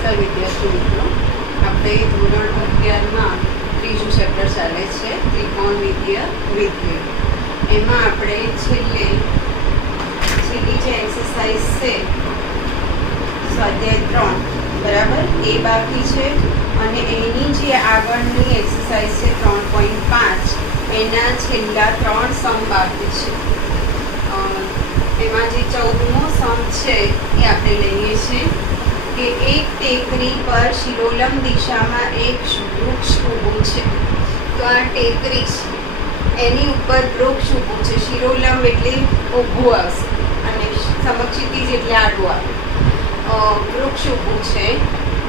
નમસ્કાર વિદ્યાર્થી મિત્રો, આપણે ધોરણ 11માં ત્રીજું ચેપ્ટર ચાલે છે ત્રિકોણમિતીય વિધેય. એમાં આપણે છેલ્લી જે એક્સરસાઇઝ છે સ્વાધ્યાય 3 બરાબર એ બાકી છે, અને એની જે આગળની એક્સરસાઇઝ છે 3.5 એના છેલ્લા 3 સમ બાકી છે. એમાં જે 14મો સમ છે એ આપણે લઈએ છીએ કે એક ટેકરી પર શિરોલંબ દિશામાં એક વૃક્ષ ઊભું છે. તો આ ટેકરી છે, એની ઉપર વૃક્ષ ઊભું છે. શિરોલંબ એટલે ઊભું આવશે અને સમક્ષિતિજ એટલે આડું આવે. વૃક્ષ ઊભું છે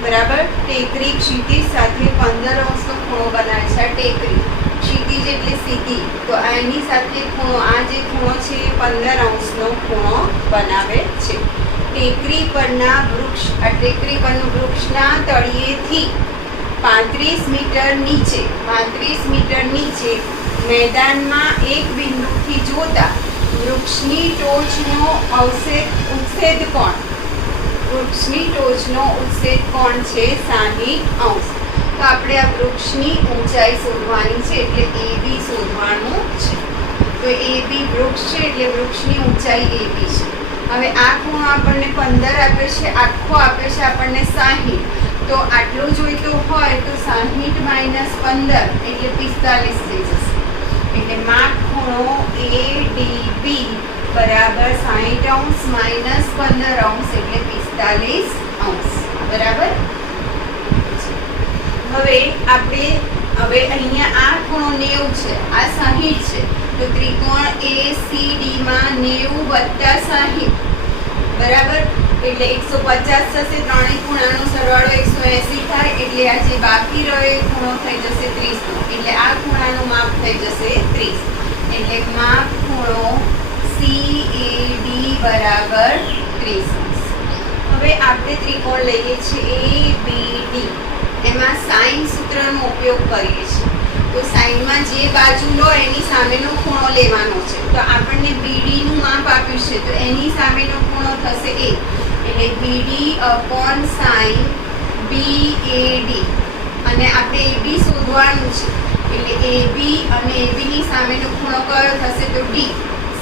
બરાબર. ટેકરી ક્ષિતિજ સાથે 15 અંશનો ખૂણો બનાવે છે. આ ટેકરી ક્ષિતિજ એટલે સીધી, તો એની સાથે ખૂણો, આ જે ખૂણો છે એ 15 અંશનો ખૂણો બનાવે છે. ટેકરી પરના વૃક્ષ, આ ટેકરી પરનું વૃક્ષના તળિયેથી 35 મીટર નીચે મેદાનમાં એક બિંદુથી જોતા વૃક્ષની ટોચનો ઉત્છેદ કોણ, વૃક્ષની ટોચનો ઉત્છેદ કોણ છે 60 અંશ. તો આપણે આ વૃક્ષની ઊંચાઈ શોધવાની છે, એટલે AB શોધવાનું છે. તો AB વૃક્ષ છે એટલે વૃક્ષની ઊંચાઈ AB છે. હવે આ ખૂણો આપણને 15 આપે છે, આખો આપે છે આપણને 60. તો આટલો જોઈતો હોય તો 60 માઇનસ 15 એટલે 45 થઈ જશે. એટલે માપ ખૂણો ADB બરાબર 60 અંશ માઇનસ 15 અંશ એટલે 45 અંશ બરાબર. હવે અહીંયા આ ખૂણો 90 છે, આ 60 છે. તો ત્રિકોણ ACD માં 90 વત્તા 60 બરાબર એટલે 150 થશે. ત્રણેય ખૂણાનો સરવાળો 180 થાય, એટલે આ જે બાકી રહ્યો ખૂણો થઈ જશે 30 નો. એટલે આ ખૂણાનું માપ થઈ જશે 30. એટલે માપ ખૂણો CAD બરાબર 30. હવે આપણે ત્રિકોણ લઈએ છીએ ABD. એમાં સાઇન સૂત્રનો ઉપયોગ કરીએ છીએ. તો સાઇનમાં જે બાજુ લો એની સામેનો ખૂણો લેવાનો છે. તો આપણને BD નું માપ આપ્યું છે, તો એની સામેનો ખૂણો થશે A. એટલે BD અપોન સાઇન BAD. અને આપણે AB શોધવાનું છે, એટલે AB અને AB ની સામેનો ખૂણો કયો થશે તો D.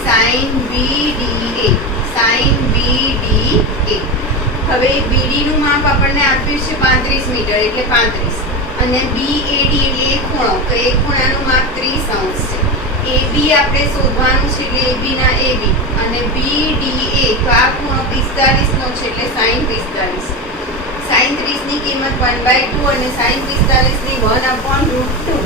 Sine BDA, sine BDA. હવે BD નું માપ આપણને આપ્યું છે 35 મીટર એટલે 35, અને BAD એટલે એક ખૂણો, તો એક ખૂણાનું માપ 30 અંશ છે. AB આપણે શોધવાનું છે, એટલે AB ના AB, અને BDA તો આ ખૂણો 45 નો છે એટલે sin 45. sin 30 ની કિંમત 1/2 અને sin 45 ની 1/√2.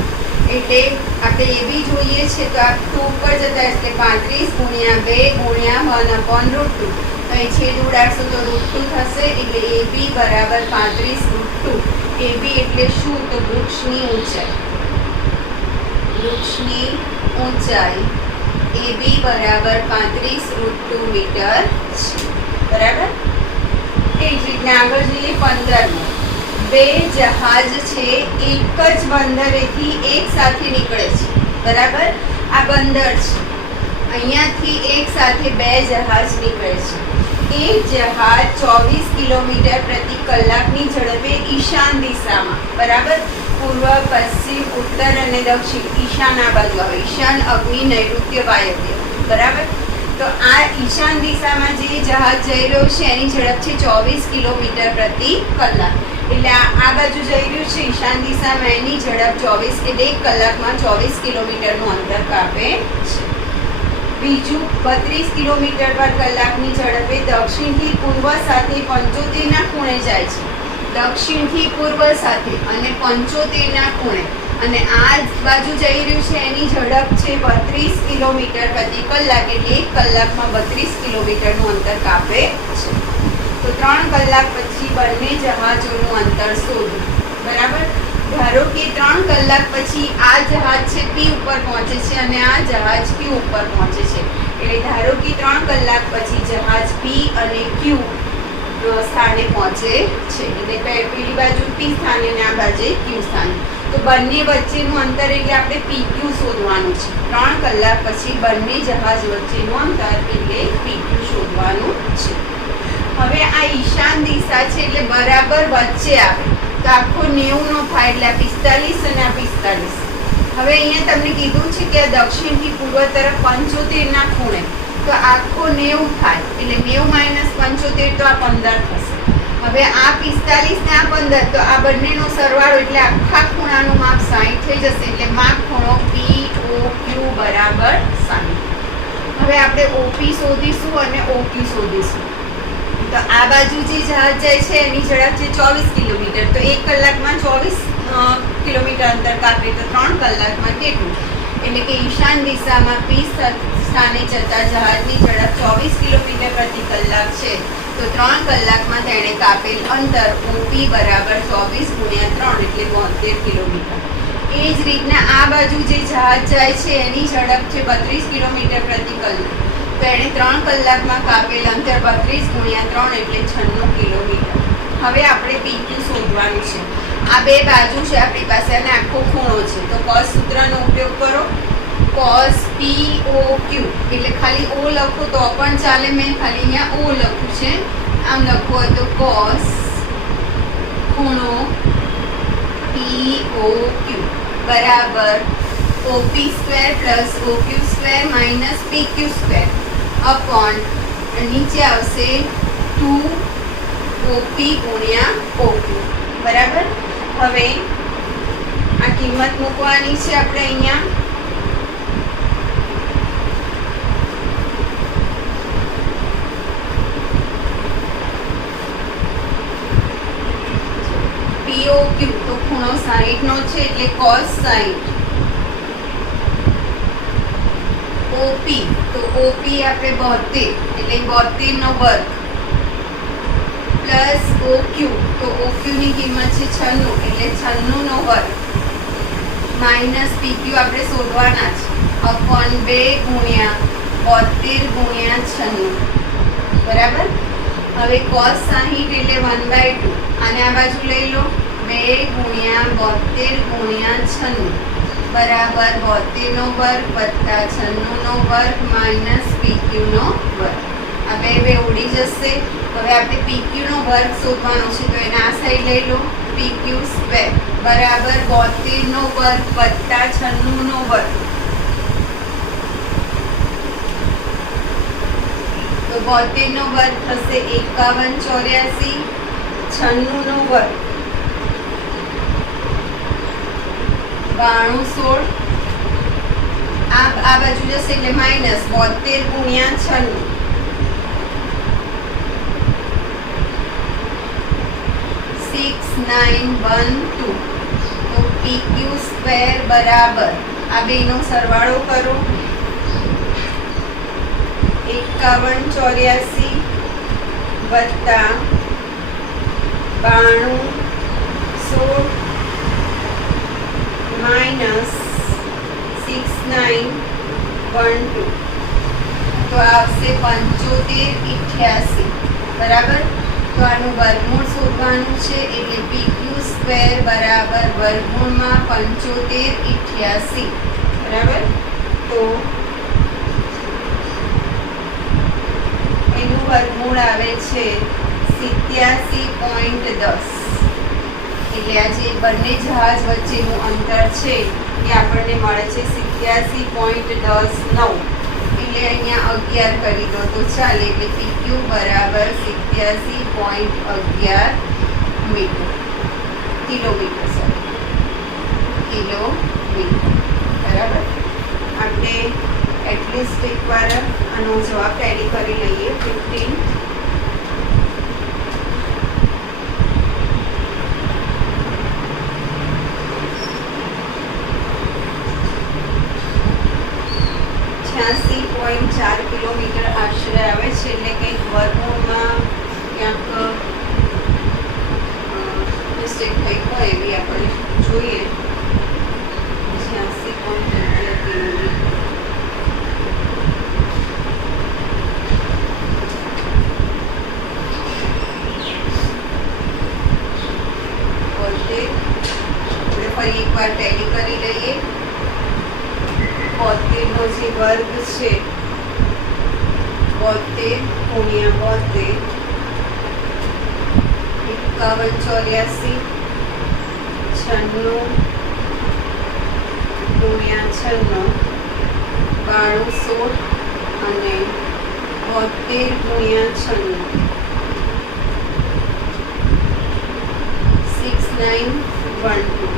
એટલે આપણે AB જોઈએ છે તો આ 2 ઉપર જતા એટલે 35 ગુણ્યા 2 ગુણ્યા 1/√2. અહીં છેદ ઉડાડશો તો √2 થશે, એટલે AB બરાબર 35 √2. AB એટલે શું તો વૃક્ષની ઊંચાઈ. વૃક્ષની ઊંચાઈ AB બરાબર 35 √2 મીટર છે બરાબર. એ જ રીતના આગળ જઈએ 15મો. બે જહાજ છે એક જ બંદરેથી એક સાથે નીકળે છે બરાબર. આ બંદર છે, અહીંયાથી એક સાથે બે જહાજ નીકળે છે. એક જહાજ 24 કિલોમીટર પ્રતિ કલાકની ઝડપે ઈશાન દિશામાં બરાબર, પૂર્વ પશ્ચિમ ઉત્તર અને દક્ષિણ, ઈશાન આ બાજુ આવે, ઈશાન અગ્નિ નૈઋત્ય વાયવ્ય બરાબર. તો આ ઈશાન દિશામાં જે જહાજ જઈ રહ્યું છે એની ઝડપ છે 24 કિલોમીટર પ્રતિ કલાક. એટલે આ બાજુ જઈ રહ્યું છે ઈશાન દિશામાં, એની ઝડપ 24 એટલે 1 કલાકમાં 24 કિલોમીટરનું અંતર કાપે છે. બીજું 32 કિલોમીટર પર કલાકની ઝડપે દક્ષિણથી પૂર્વ સાથે 75 ના ખૂણે જાય છે. દક્ષિણથી પૂર્વ સાથે અને 75 ના ખૂણે, અને આ બાજુ જઈ રહ્યું છે એની ઝડપ છે 32 કિલોમીટર પ્રતિ કલાક એટલે 1 કલાકમાં 32 કિલોમીટરનું અંતર કાપે છે. તો 3 કલાક પછી બંને જહાજોનું અંતર શોધો બરાબર. ધારો કે 3 કલાક પછી આ જહાજ છે P ઉપર પહોંચે છે અને આ જહાજ Q ઉપર પહોંચે છે. એટલે ધારો કે 3 કલાક પછી જહાજ P અને Q સ્થાને પહોંચે છે. એટલે પેલી બાજુ P સ્થાને અને આ બાજુ Q સ્થાને. તો બંને વચ્ચેનું અંતર એટલે આપણે PQ શોધવાનું છે. 3 કલાક પછી બંને જહાજ વચ્ચેનું અંતર એટલે PQ શોધવાનું છે. હવે આ ઈશાન દિશા છે એટલે બરાબર વચ્ચે આવે તો આખો 90 નો થાય એટલે આ 45 અને આ 45. હવે અહીંયા તમને કીધું છે કે દક્ષિણથી પૂર્વ તરફ 75 ના ખૂણે તો આખો 90 થાય એટલે 90 - 75 તો આ 15 થશે. હવે આ 45 ને આ 15 તો આ બંનેનો સરવાળો એટલે આખા ખૂણાનું માપ 60 થઈ જશે એટલે માપ ખૂણો POQ બરાબર 60. હવે આપણે OP શોધીશું અને OQ શોધીશું. તો આ બાજુ જે જહાજ જાય છે એની ઝડપ છે 24 કિલોમીટર તો 1 કલાકમાં 24 કિલોમીટર અંતર કાપે તો 3 કલાકમાં કેટલું? એટલે કે ઈશાન દિશામાં P સ્થાને જતા જહાજની ઝડપ 24 કિલોમીટર પ્રતિ કલાક છે તો 3 કલાકમાં તેણે કાપેલ અંતર OP બરાબર 24 × 3 એટલે 72 કિલોમીટર. એ જ રીતના આ બાજુ જે જહાજ જાય છે એની ઝડપ છે 32 કિલોમીટર પ્રતિ કલાક તો એણે 3 કલાકમાં કાપેલ અંતર 32 × 3 એટલે 96 કિલોમીટર. હવે આપણે PQ શોધવાનું છે. આ બે બાજુ છે આપણી પાસે અને આખો ખૂણો છે તો cos સૂત્રનો ઉપયોગ કરો. cos POQ એટલે ખાલી O લખો તો પણ ચાલે. મેં ખાલી અહીંયા O લખ્યું છે. આમ લખવું હોય તો cos ખૂણો POQ બરાબર OP² + OQ² - PQ² अपॉन નીચે આવશે 2OP × OQ બરાબર. હવે આ કિંમત મૂકવાની છે આપણે અહીંયા. POQ તો ખૂણો 60 નો છે એટલે cos 60. OP તો OP આપણે 72 એટલે 72 નો વર્ગ પ્લસ OQ તો OQ ની કિંમત છે 96 એટલે 96 નો વર્ગ માઈનસ PQ આપણે શોધવાના છે અપોન 2 × 72 × 96 બરાબર. હવે cos 60 એટલે 1/2 અને આ બાજુ લઈ લો 2 × 72 × 96 બરાબર 72 નો વર્ગ વત્તા 96 નો વર્ગ માઈનસ PQ નો વર્ગ. આ બે ઉડી જશે. હવે આપણે PQ નો વર્ગ શોધવાનો છે તો એને આ સાઈડ લઈ લો PQ² બરાબર 72 નો વર્ગ વત્તા 96 નો વર્ગ તો 72 નો વર્ગ થશે 5184 96 નો વર્ગ 9216 આ બાજુ જશે એટલે માઈનસ 72 × 96 6912 તો PQ² બરાબર આ બેનો સરવાળો કરો 5184 વત્તા 9216 માઈનસ 6912 તો આવશે 7588 બરાબર. તો આનું વર્ગમૂળ શોધવાનું છે એટલે PQ² બરાબર વર્ગમૂળમાં 7588 બરાબર. તો એનું વર્ગમૂળ આવે છે 87.10 એટલે આ જે બંને જહાજ વચ્ચેનું અંતર છે એ આપણને મળે છે 87.109 એટલે અહીંયા 11 કરી દો તો ચાલે એટલે PQ બરાબર 87.11 મીટર કિલોમીટર બરાબર. આપણે એટલીસ્ટ એકવાર આનો જવાબ ટેલી કરી લઈએ 15 86.4 કિલોમીટર આશરે આવે છે એટલે કંઈક વર્ગમૂળમાં ક્યાંક મિસ્ટેક થઈ હોય એવી આપણે જોઈએ. 86.11 કિલોમીટર ફરી એકવાર ટેલી કરી લઈએ. 72 નો જે વર્ગ છે 72 × 72 51 84 96 96 92 16 અને 72 × 96 6912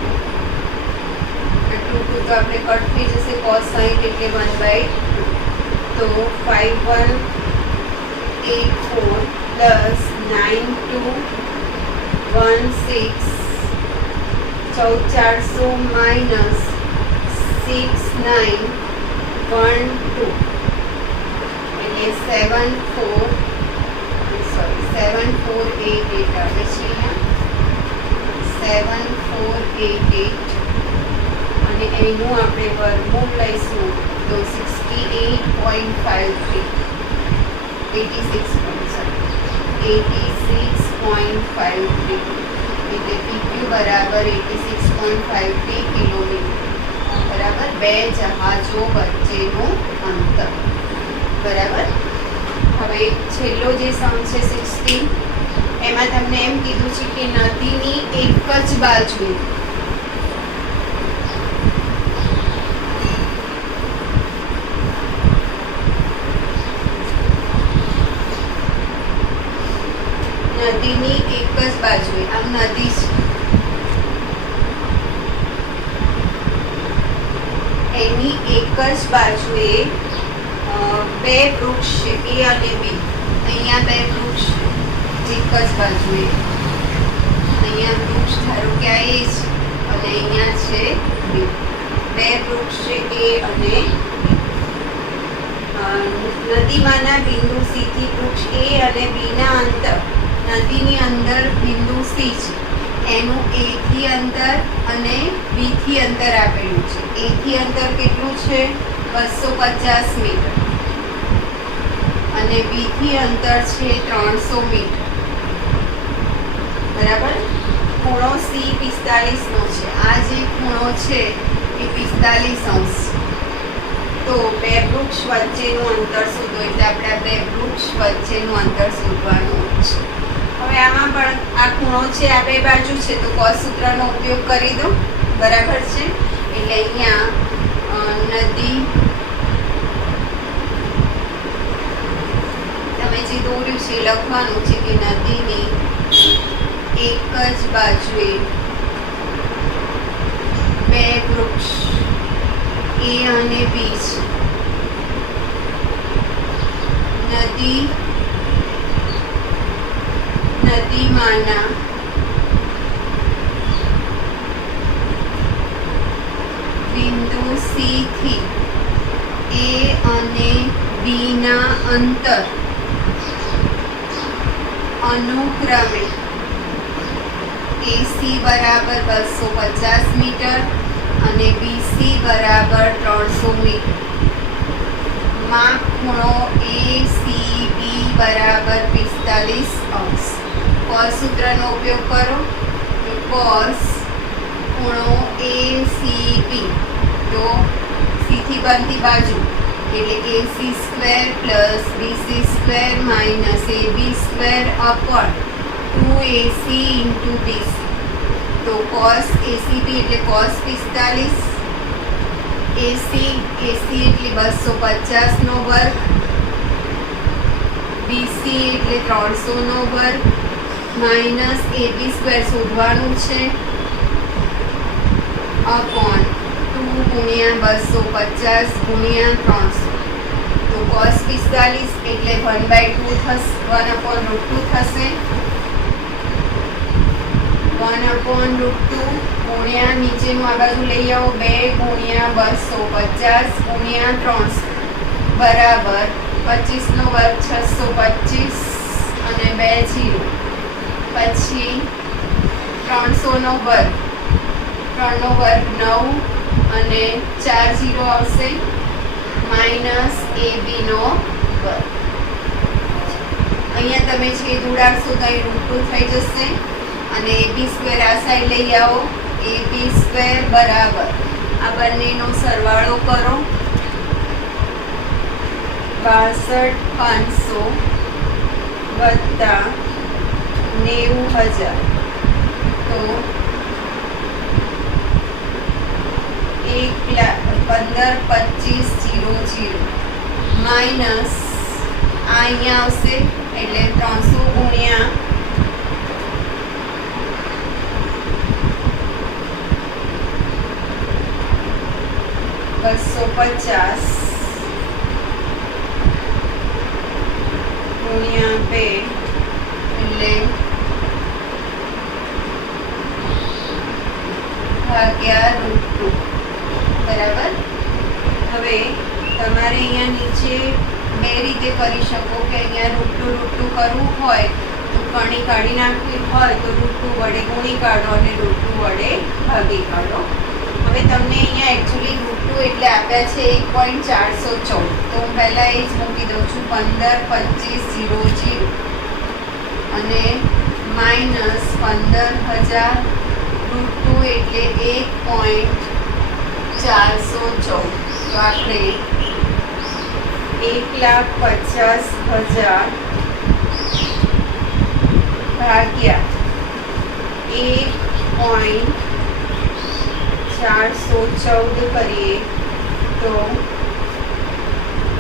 તો આપણે કટ થઈ જશે cos 60 એટલે 1/2 તો 5184 પ્લસ 9216 14400 માઇનસ 6912 એટલે 7488 આવે છે અહીંયા 7488 અને એનું આપણે વર્ગમૂળ લઈશું તો 68.53 એટલે પીક્યુ બરાબર 86.53 કિલોમીટર બરાબર બે જહાજો વચ્ચેનું અંતર બરાબર. હવે છેલ્લો જે સમ છે 16 એમાં તમને એમ કીધું છે કે નદીની એક જ બાજુએ નદીની એક જ બાજુએ આમ નદી છે એની એક જ બાજુએ બે વૃક્ષ છે એ અને બી. અહીંયા બે વૃક્ષ એક જ બાજુએ અહીંયા વૃક્ષ ધારો કે આ એ છે અને અહીંયા છે બી. બે વૃક્ષ છે એ અને નદીમાંના બિંદુ સી થી વૃક્ષ એ અને બી ના અંતર નદીની અંદર બિંદુ સી છે એનું એ થી અંતર અને બી થી અંતર આપેલું છે. એ થી અંતર કેટલું છે 250 મીટર અને બી થી અંતર છે 300 મીટર બરાબર. ખૂણો સી 45 નો છે. આ જે ખૂણો છે એ 45 અંશ. તો બે વૃક્ષ વચ્ચેનું અંતર શોધો એટલે આપણે આ બે વૃક્ષ વચ્ચેનું અંતર શોધવાનું છે. હવે આમાં પણ આ ખૂણો છે આ બે બાજુ છે તો cos સૂત્રનો ઉપયોગ કરી દો બરાબર છે. એટલે અહીંયા નદી તમે જે દોર્યું છે લખવાનું છે કે નદીની એક જ બાજુએ બે વૃક્ષ એ અને બી છે. નદીમાંના બિંદુ સી થી એ અને બી ના અંતર અનુક્રમે એસી બરાબર 250 મીટર અને બીસી બરાબર 300 મીટર. માં ખૂણો એસીબી બરાબર 45 અંશ. cos સૂત્રનો ઉપયોગ કરો તો cos ખૂણો એસીબી તો સી થી બનતી બાજુ એટલે AC square plus BC square minus AB square upon 2ac into BC. તો cos એસીબી એટલે cos 45 એસી એટલે 250 નો વર્ગ બીસી એટલે 300 નો વર્ગ માઇનસ એબી સ્ક્વેર શોધવાનું છે અપોન 2 ગુણ્યા 250 ગુણ્યા 300. તો cos 45 એટલે 1/2 થશે 1/√2 થશે 1/√2 ગુણ્યા નીચેનું આ બાજુ લઈ આવો 2 ગુણ્યા 250 ગુણ્યા 300 બરાબર 25 નો વર્ગ 625 અને 2 0 પછી 300 નો વર્ગ 3 નો વર્ગ 9 અને 4 0 આવશે માઇનસ એબી નો વર્ગ. અહીંયા તમે છેદ ઉડાડશો તો અહીં √2 થઈ જશે અને એબી સ્ક્વેર આ સાઈડ લઈ આવો એબી સ્ક્વેર બરાબર આ બંનેનો સરવાળો કરો 62500 વત્તા 9 90,000 તો 1,15,25,00 માઇનસ આ અહીંયા આવશે એટલે 300 ગુણ્યા 250 ગુણ્યા 2 એટલે ભાગ્યા √2 બરાબર. હવે તમારે અહીંયા નીચે બે રીતે કરી શકો કે અહીંયા √2 કરવું હોય તો કણી કાઢી નાખવી હોય તો √2 વડે ગુણી કાઢો અને √2 વડે ભાગી કાઢો. હવે તમને અહીંયા એકચ્યુઅલી √2 એટલે આપ્યા છે 1.414 તો હું પહેલાં એ જ મૂકી દઉં છું 15,25,00 અને માઇનસ 15,000 √2 એટલે 1.414 તો આપણે 1,50,000 ભાગ્યા 1.414 કરીએ તો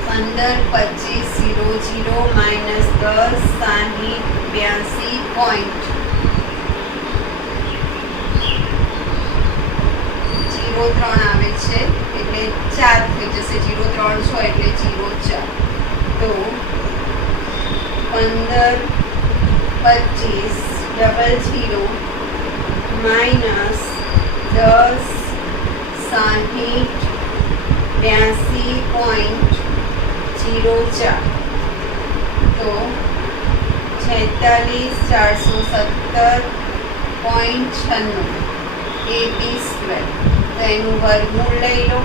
15,25,00 માઇનસ 10, 60, 82 પોઈન્ટ 03 આવે છે એટલે 4 થઈ જશે. 03 6 એટલે 04 તો 15,25,00 માઇનસ 10, 60, 82 પોઈન્ટ 04 તો 46,417.96 AB સ્ક્વેર. તો એનું વર્ગમૂળ લઈ લો.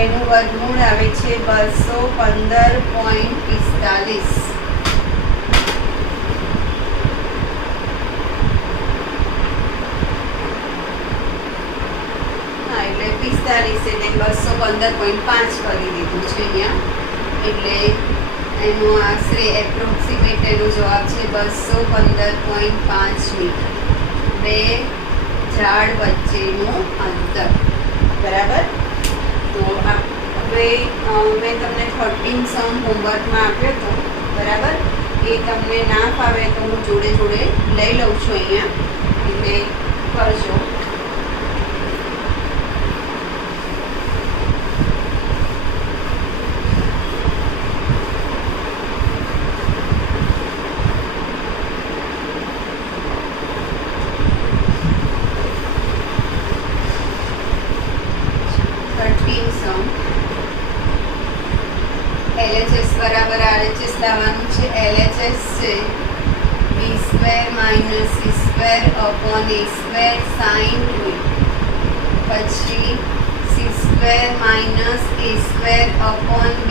એનું વર્ગમૂળ આવે છે 215.45. હા એટલે 45 એટલે 215.5 કરી દીધું છે અહીંયા. એટલે એનો આશરે એપ્રોક્સિમેટ એનો જવાબ છે 215.5 મીટર. બે ઝાડ વચ્ચેનું અંતર બરાબર. તો હવે મેં તમને 13 સમ હોમવર્કમાં આપ્યો હતો બરાબર. એ તમને ના ફાવે તો હું જોડે જોડે લઈ લઉં છું અહીંયા એટલે કરજો. LHS બરાબર RHS લાવવાનું છે. LHS છે b² minus c² upon a² sign 2 પછી c² minus a² upon b²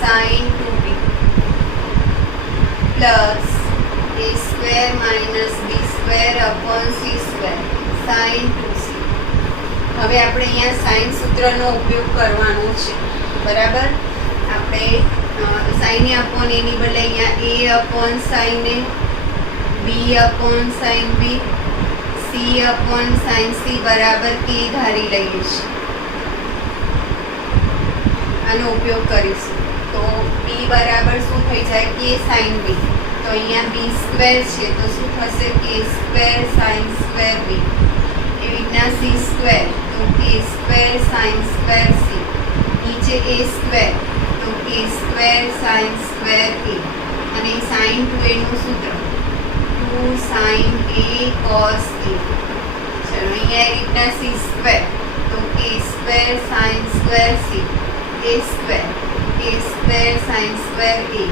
sine 2b plus a² minus b² upon c² sine 2c. હવે આપણે અહીંયા સાઇન સૂત્રનો ઉપયોગ કરવાનો છે બરાબર. આપણે સાઇન એ અપોન એની બદલે અહીંયા a upon sine a, b upon sine b, c upon sine c બરાબર k ધારી લઈએ છીએ. આનો ઉપયોગ કરીશું તો b બરાબર શું થઈ જાય k સાઇન b. તો અહીંયા b² છે તો શું થશે k² સાઇન સ્ક્વેર b. એવી રીતના c² તો k² સાઇન સ્ક્વેર c. નીચે a² તો k² સાઇન સ્ક્વેર a અને સાઇન 2a નું સૂત્ર 2 સાઇન a cos a. ચલો અહીંયા એ રીતના c² તો k² sine square c a² sine square a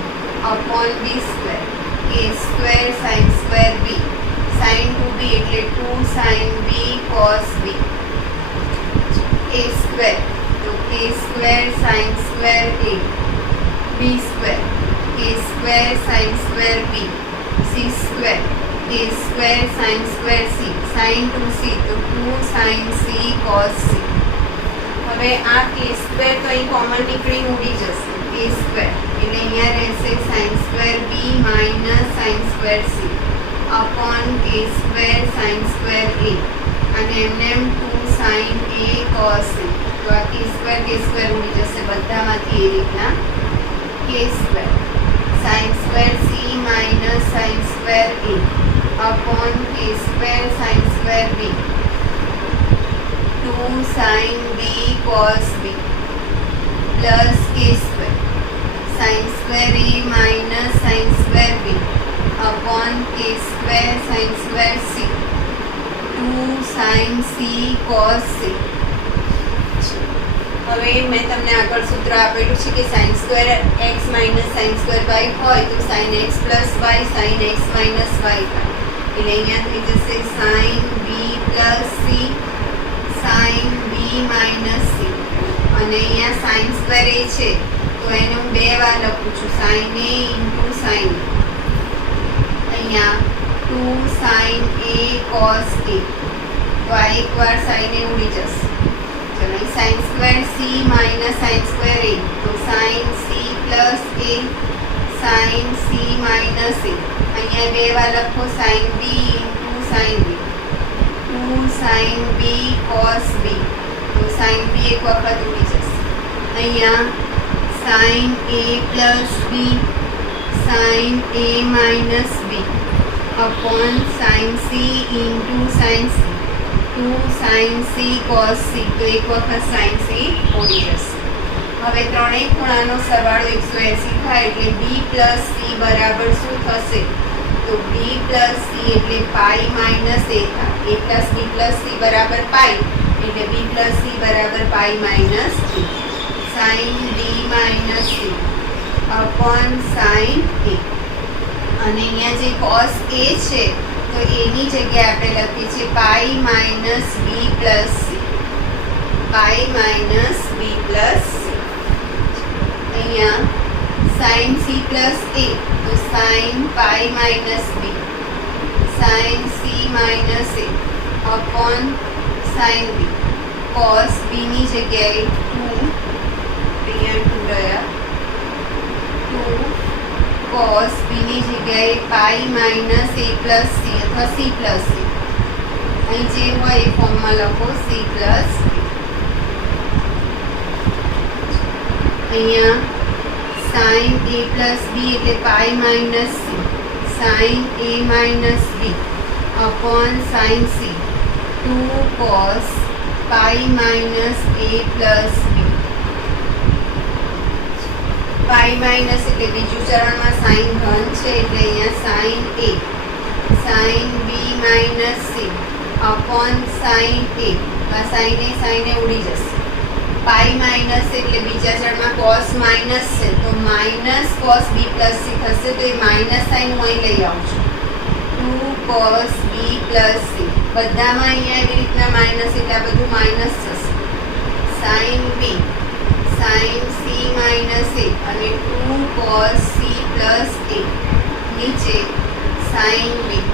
upon b² k² sine square b sine 2b એટલે 2 sign b cos b a² તો k² sine square a b² k² sine square b c² k² sine square c sine 2c તો 2 sign c cos c. હવે આ k² તો અહીં common નીકળી ઉડી જશે. k² એટલે અહીંયા રહેશે sine square B minus sine square C upon K square sine square A અને એમને એમ 2 સાઇન એ કોસ એ. તો આ કે સ્ક્વેર ઉડી જશે બધામાંથી એ રીતના K square sine square C minus sine square A upon K square sine square B 2 sine B cos B plus K square sine square A minus sine square B upon K square sine square C 2 sine C cos C. હવે મેં તમને આગળ સૂત્ર આપેલું છે કે sine square X minus sine square Y હોય તો sine X plus Y sine X minus Y થાય. એટલે અહીંયા થઈ જશે sine B plus C sine B minus C અને અહીંયા સાઇન સ્ક્વેર એ છે તો એને હું 2 વાર લખું છું સાઇન એ ઇન્ટુ સાઇન અહીંયા 2 સાઇન એ કોસ એ. તો આ એકવાર સાઇન એ ઉડી જશે. ચલો sine square C minus sine square A તો sine C plus A sine C minus A અહીંયા 2 વાર લખો sine B into sine B 2 sine B cos B તો સાઇન બી એક વખત ઉડી જશે. અહીંયા sine A plus B sine A minus B upon sine C into sine C 2 sine C cos C તો એક વખત સાઇન સી ઉડી જશે. હવે ત્રણેય ખૂણાનો સરવાળો 180 થાય એટલે બી પ્લસ સી બરાબર શું થશે તો બી પ્લસ સી એટલે પાઈ માઇનસ એ થાય. A plus B plus C બરાબર પાઈ એટલે બી પ્લસ સી બરાબર pi minus A sine B minus C upon sine A. અને અહીંયા જે કોસ એ છે તો એની જગ્યાએ આપણે લખીએ છીએ પાઈ માઇનસ બી પ્લસ સી પાઈ માઇનસ બી પ્લસ સી. અહીંયા સાઇન સી પ્લસ એ તો સાઇન પાઈ માઇનસ બી સાઇન સી માઇનસ એ અપોન સાઇન બી કોસ બીની જગ્યાએ 2 અહીંયા 2 રહ્યા 2 કોસ બીની જગ્યાએ pi minus A plus C અથવા સી પ્લસ સી અહીં જે હોય એ ફોર્મમાં લખો સી પ્લસ અહીંયા સાઇન એ પ્લસ બી એટલે pi minus C sine A minus B upon sine C 2 cos pi minus A plus B. Pi minus એટલે બીજું ચરણમાં સાઇન ધન છે એટલે અહીંયા sine A sine B minus C upon sine A sine A ઉડી જશે. પાઈ માઇનસ એટલે બીજા ચરણમાં કોસ માઇનસ છે તો minus cos B plus C થશે તો એ માઇનસ સાઇન હું અહીં લઈ આવું છું 2 કોસ બી પ્લસ સી બધામાં અહીંયા એવી રીતના માઇનસ એટલે આ બધું માઇનસ થશે sine B sine C minus A અને 2 કોસ સી પ્લસ એ નીચે સાઇન બી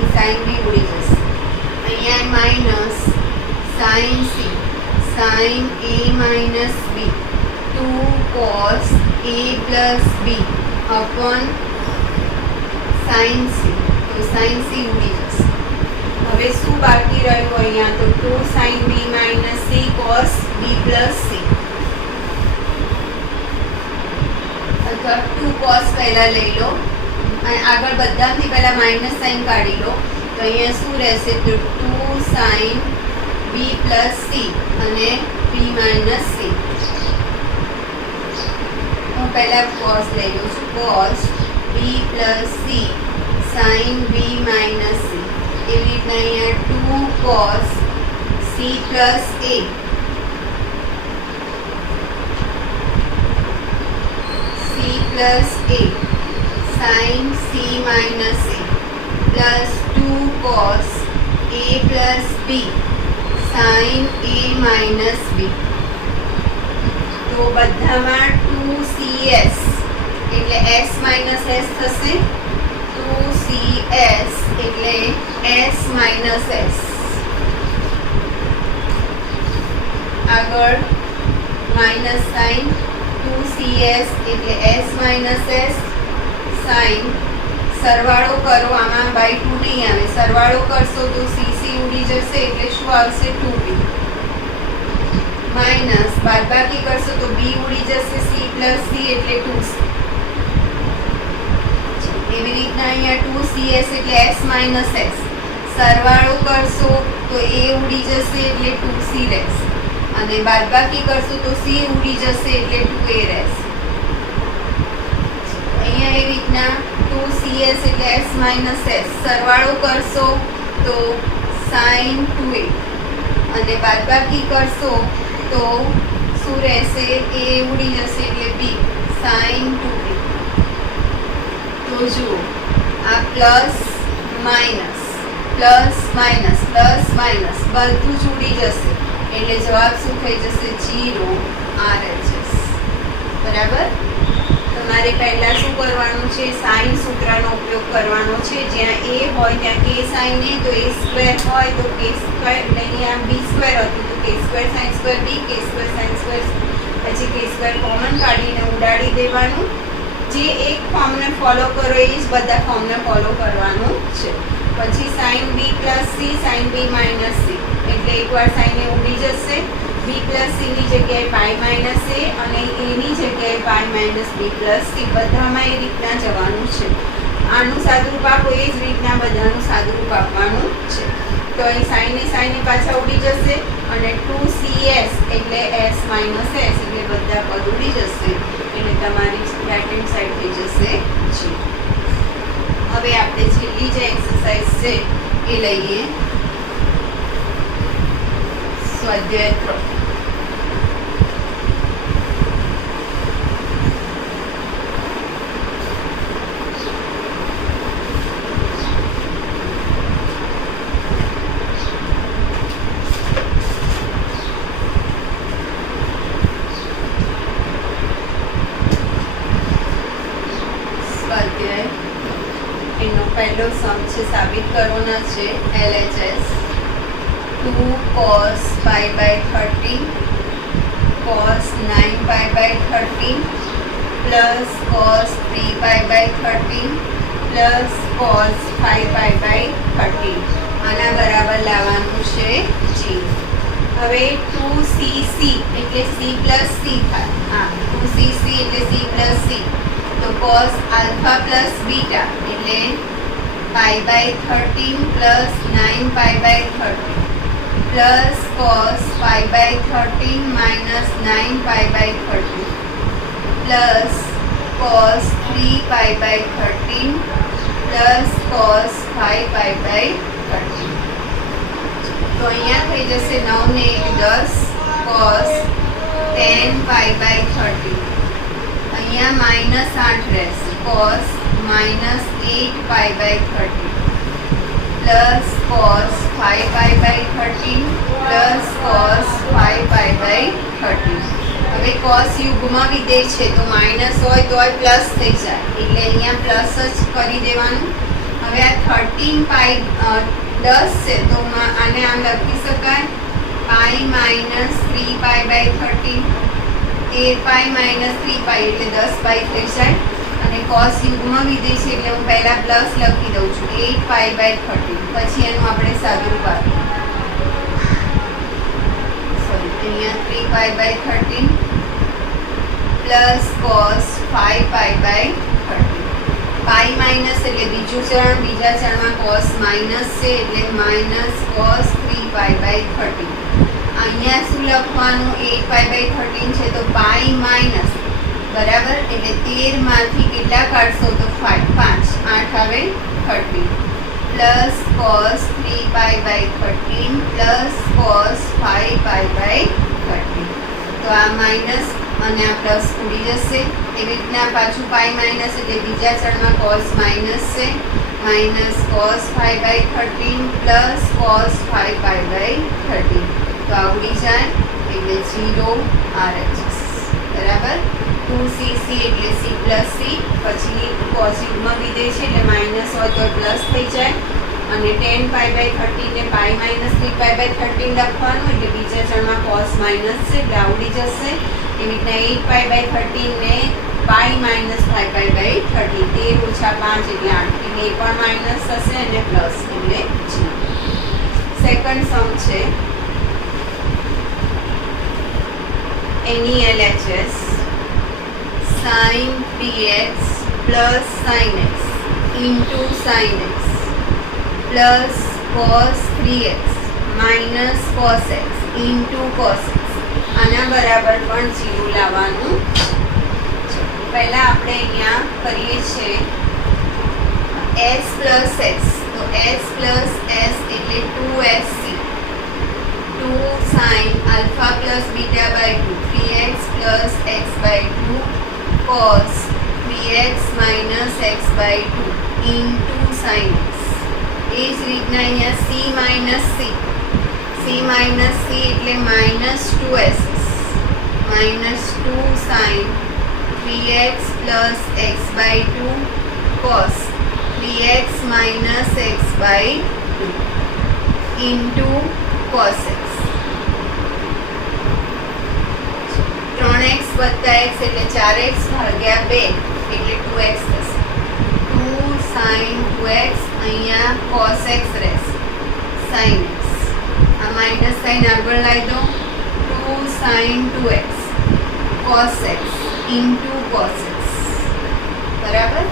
એ સાઇન બી ઉડી જશે. અહીંયા minus sine C sine A minus B 2 cos A plus B upon sine C તો સાઇન સી ઉડી જશે. હવે શું બાકી રહ્યું અહીંયા તો 2 sine B minus C cos B plus C અથવા 2 કોસ પહેલાં લઈ લો અને આગળ બધાથી પહેલાં માઇનસ સાઇન કાઢી લો તો અહીંયા શું રહેશે તો 2 સાઇન બી પ્લસ સી અને બી માઇનસ સી. હું પહેલાં કોસ લઈ લઉં છું cos B plus C sine B minus C એવી રીતના અહીંયા 2 cos C plus A C plus A sine C minus A plus 2 cos A plus B sine A minus B. તો બધામાં 2cs એટલે s માઇનસ s થશે 2cs એટલે s minus s. આગળ minus sign 2CS એટલે S minus S sine સરવાળો કરો, આમાં બાય 2 નહીં આવે, સરવાળો કરશો તો CC ઉડી જશે એટલે શું આવશે 2B માઇનસ બાદબાકી કરશો તો B ઉડી જશે C પ્લસ C એટલે 2C. એવી રીતના અહીંયા 2CS એટલે S માઇનસ S સરવાળો કરશો તો A ઉડી જશે એટલે 2C રહેશે અને બાદબાકી કરશો તો C ઉડી જશે એટલે 2A રહેશે. અહીંયા એવી રીતના 2CS એટલે S માઇનસ S સરવાળો કરશો તો sin 2A અને બાદબાકી કરશો તો શું રહેશે, A ઉડી જશે એટલે B sin 2B. તો જુઓ આ plus minus plus minus plus minus બધું જ ઉડી જશે એટલે જવાબ શું થઈ જશે 0 RHS. બરાબર. તમારે પહેલાં શું કરવાનું છે, સાઇન સૂત્રનો ઉપયોગ કરવાનો છે. જ્યાં A હોય ત્યાં K સાઇન A, તો A સ્ક્વેર હોય તો K સ્ક્વેર, અહીંયા B સ્ક્વેર હતું તો K square sine square B, K square sine square, પછી K સ્ક્વેર કોમન કાઢીને ઉડાડી દેવાનું. જે એક ફોર્મને ફોલો કરો એ જ બધા ફોર્મને ફોલો કરવાનું છે. પછી sine B plus C sine B minus C એટલે એકવાર સાઇન એ ઉડી જશે, B પ્લસ Cની જગ્યાએ પાઈ માઇનસ A અને Aની જગ્યાએ pi minus B plus C બધામાં એ રીતના જવાનું છે. આનું સાદુરૂપ આપો એ જ રીતના બધાનું સાદુરૂપ આપવાનું છે. તો અહીં સાઇને પાછા ઉડી જશે અને 2CS એટલે S માઇનસ S એટલે બધા પદ ઉડી જશે એટલે તમારી રાઇટ હેન્ડ સાઈડ થઈ જશે છે. હવે આપણે છેલ્લી જે એક્સરસાઇઝ છે એ લઈએ, સ્વાધ્યાય 3. એનો પહેલો સમ છે, સાબિત કરવાના છે LHS 2 cos pi by 30 cos 9 pi by 30 plus cos 3 pi by 30 plus cos 5 pi by 30 આના બરાબર લાવવાનું છે G. હવે 2CC એટલે C plus C થાય. હા, 2CC એટલે C plus C તો cos alpha plus beta એટલે pi by 13 plus 9 pi by 30 plus cos pi by 13 minus 9 pi by 30 plus cos 3 pi by 13 plus cos 5 pi by 30. તો અહીંયા થઈ જશે 9 ને 1 10 cos 10 pi by 30. અહીંયા minus 8 રહેશે cos minus 8 pi by 30 plus cos 5 pi by 13 plus cos 5 pi by 30. હવે cos યુગ્મ વિધેય છે તો માઇનસ હોય તો પ્લસ થઈ જાય એટલે અહીંયા પ્લસ જ કરી દેવાનું. હવે આ 13 પાઈ 10 છે તો આને આમ લખી શકાય pi minus 3 pi by 13 13 pi minus 3 pi એટલે 10 પાઈ થઈ જાય. અને cos યુગ્મ વિધેય છે એટલે હું પહેલા પ્લસ લખી દઉં છું 8 પાઈ બાય 13 પછી એનું આપણે સાદુરૂપ આપીએ. સોરી અહીંયા 3 pi by 13 plus cos 5 pi by 30. Pi minus એટલે બીજું ચરણ, બીજા ચરણમાં cos માઇનસ છે એટલે માઇનસ cos 3 પાઈ બાય 30. અહીંયા શું લખવાનું 8 પાઈ બાય 13 છે તો પાઈ માઇનસ બરાબર એટલે 13 માંથી કેટલા કાઢશો તો 5 8 આવે 30 plus cos 3 pi by 13 plus cos 5 pi by 30. તો આ માઇનસ અને આ પ્લસ ઉડી જશે. એવી રીતના પાછું પાઈ માઇનસ એટલે બીજા ચરણમાં cos માઇનસ છે minus cos 5 by 13 plus cos 5 pi by 30. તો આ ઉડી જાય એટલે 0 RHS બરાબર. 2CC એટલે C પ્લસ C પછી cos યુગ્મ વિધેય છે એટલે માઇનસ હોય તો પ્લસ થઈ જાય અને 10 પાઈ બાય 30 ને પાઈ માઇનસ 3 પાઈ બાય 13 લખવાનું એટલે બીજા ચરણમાં cos માઇનસ છે એટલે આવડી જશે એવી રીતના 8π/13 ને પાઈ માઇનસ 5π/13, 13 ઓછા 5 એટલે 8, એટલે એ પણ માઇનસ થશે અને પ્લસ એટલે 0. સેકન્ડ સમ છે એની LHS sin 3x plus sin x into sin x plus cos 3x minus cos x into cos x આના બરાબર પણ 0 લાવવાનું. પહેલા આપણે અહીંયા કરીએ છીએ s plus s, તો s plus s એટલે 2sc, 2 sin alpha plus beta by 2, 3x plus x by 2 cos 3x minus x by 2 into sin x. એ જ રીતના અહીંયા c minus c એટલે minus 2s, minus 2 sin 3x plus x by 2 cos 3x minus x by 2 into cos x. 3x વત્તા x એટલે 4x ભાગ્યા 2 એટલે 2x થશે. 2 sin 2x અહીંયા cos x રહેશે, sin x. આ માઇનસ સાઇન આગળ લાવી દો. 2 sin 2x cos x into cos x બરાબર.